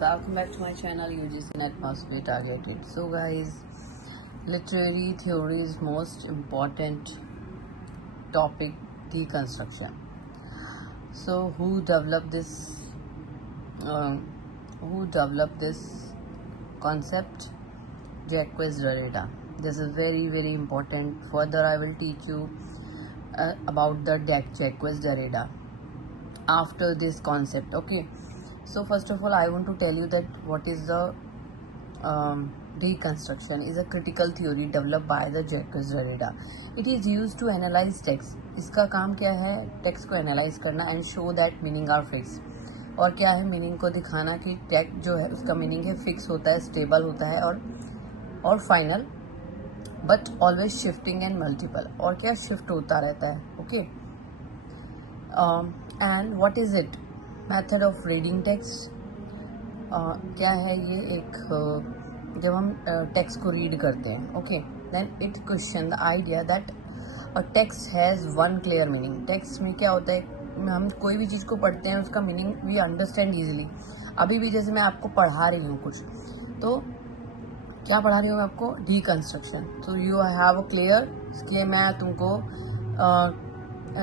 welcome back to my channel UGC Net Must Be Targeted. So guys, literary theory is most important topic, deconstruction. So who developed this concept? Jacques Derrida. This is very important. Further I will teach you about the Jacques Derrida after this concept. Okay, so first of all I want to tell you that what is the deconstruction is a critical theory developed by the Jacques Derrida. It is used to analyze text. इसका काम क्या है? Text को analyse करना and show that meaning are fix. और क्या है? Meaning को दिखाना कि टेक्स्ट जो है उसका मीनिंग है फिक्स होता है, स्टेबल होता है और final, but always shifting and multiple. और क्या? शिफ्ट होता रहता है. Okay, and what is it? Method of reading text. क्या है ये? एक जब हम टेक्स्ट को रीड करते हैं, okay, then it question the idea that a text has one clear meaning. Text में क्या होता है? हम कोई भी चीज़ को पढ़ते हैं उसका मीनिंग वी अंडरस्टैंड ईजिली. अभी भी जैसे मैं आपको पढ़ा रही हूँ कुछ, तो क्या पढ़ा रही हूँ मैं आपको? डीकंस्ट्रक्शन. तो यू हैव अ क्लियर, इसलिए मैं तुमको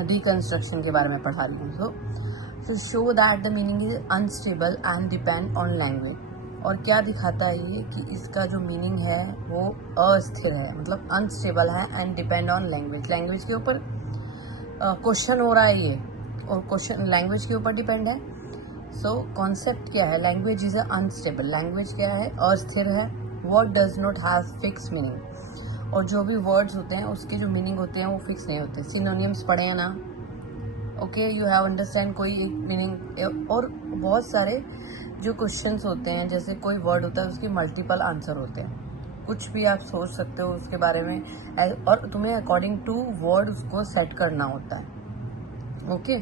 डीकंस्ट्रक्शन के बारे में पढ़ा रही हूँ. तो show that the meaning is unstable and depend on language. और क्या दिखाता है ये कि इसका जो मीनिंग है वो अस्थिर है, मतलब अनस्टेबल है and depend on language. Language के ऊपर क्वेश्चन हो रहा है ये, और क्वेश्चन लैंग्वेज के ऊपर डिपेंड है. सो कॉन्सेप्ट क्या है? Language is unstable. लैंग्वेज क्या है? अस्थिर है. Word does not have fix meaning. और जो भी वर्ड्स होते हैं उसके जो मीनिंग होते हैं वो फिक्स नहीं होते. सिनोनिम्स पढ़े हैं ना? ओके, यू हैव अंडरस्टैंड कोई एक मीनिंग. और बहुत सारे जो क्वेश्चंस होते हैं, जैसे कोई वर्ड होता है उसके मल्टीपल आंसर होते हैं. कुछ भी आप सोच सकते हो उसके बारे में, और तुम्हें अकॉर्डिंग टू वर्ड उसको सेट करना होता है. Okay,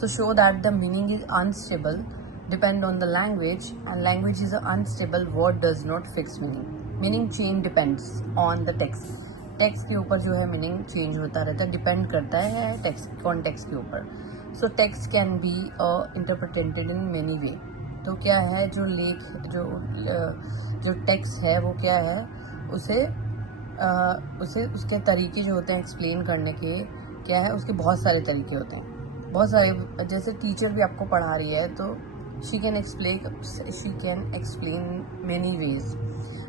so show that the meaning is unstable, depend on the language, and language is unstable. Word does not fix meaning. Meaning change depends on the text. Text के ऊपर जो है meaning change होता रहता है, डिपेंड करता है text context के ऊपर. सो text can be interpreted in many वे. तो क्या है? जो जो टेक्स्ट है वो क्या है? उसे उसके तरीके जो होते हैं एक्सप्लेन करने के, क्या है? उसके बहुत सारे तरीके होते हैं, बहुत सारे. जैसे टीचर भी आपको पढ़ा रही है तो she can explain many ways.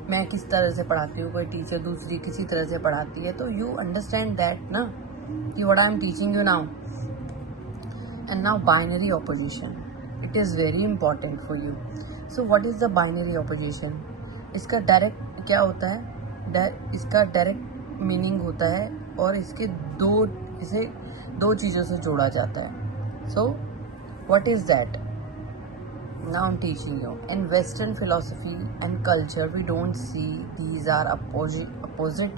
मैं किस तरह से पढ़ाती हूँ, कोई टीचर दूसरी किसी तरह से पढ़ाती है, तो यू अंडरस्टैंड दैट ना कि what I am teaching you now. And now binary opposition. It is very important for you. So what is the binary opposition? इसका डायरेक्ट क्या होता है? इसका डायरेक्ट मीनिंग होता है और इसे दो चीज़ों से जोड़ा जाता है. So what is that? Now I'm teaching you. In Western philosophy and culture, we don't see these are opposite.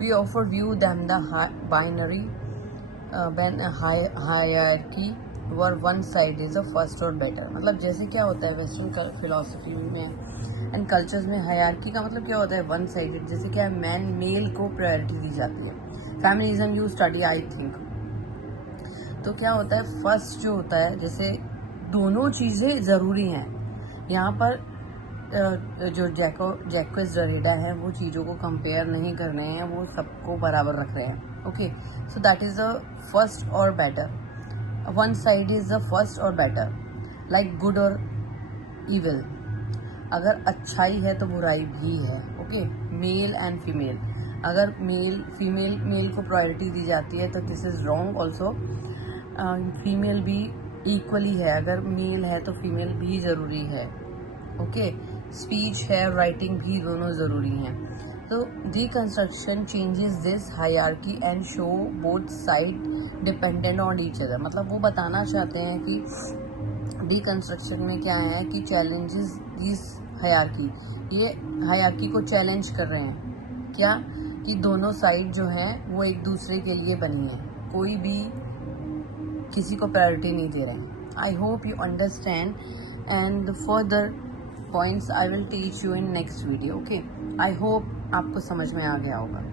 We often view them the binary, when a hierarchy where one side is the first or better. मतलब जैसे क्या होता है western philosophy में and cultures में, hierarchy का मतलब क्या होता है? One sided. जैसे क्या है? मेल को प्रायोरिटी दी जाती है. Feminism you study I think. तो क्या होता है? फर्स्ट जो होता है, जैसे दोनों चीज़ें ज़रूरी हैं. यहाँ पर जो जैक्वेस डेरिडा है वो चीज़ों को कंपेयर नहीं कर रहे हैं, वो सबको बराबर रख रहे हैं. Okay, so that is the first और better. One side is the first और बेटर, लाइक गुड और इविल. अगर अच्छाई है तो बुराई भी है. Okay, male and female. अगर मेल को प्रायोरिटी दी जाती है तो this is wrong also. Female भी इक्वली है. अगर मेल है तो फीमेल भी ज़रूरी है. ओके, स्पीच है, राइटिंग भी, दोनों ज़रूरी हैं. तो deconstruction changes this hierarchy and show both side dependent on each other. मतलब वो बताना चाहते हैं कि डीकंस्ट्रक्शन में क्या है कि चैलेंजेस दिस हायरार्की, ये हायरार्की को चैलेंज कर रहे हैं. क्या? कि दोनों साइड जो हैं वो एक दूसरे के लिए बनी है, कोई भी किसी को प्रायोरिटी नहीं दे रहे हैं. I hope you understand and the further points I will teach you in next video. Okay, I hope आपको समझ में आ गया होगा.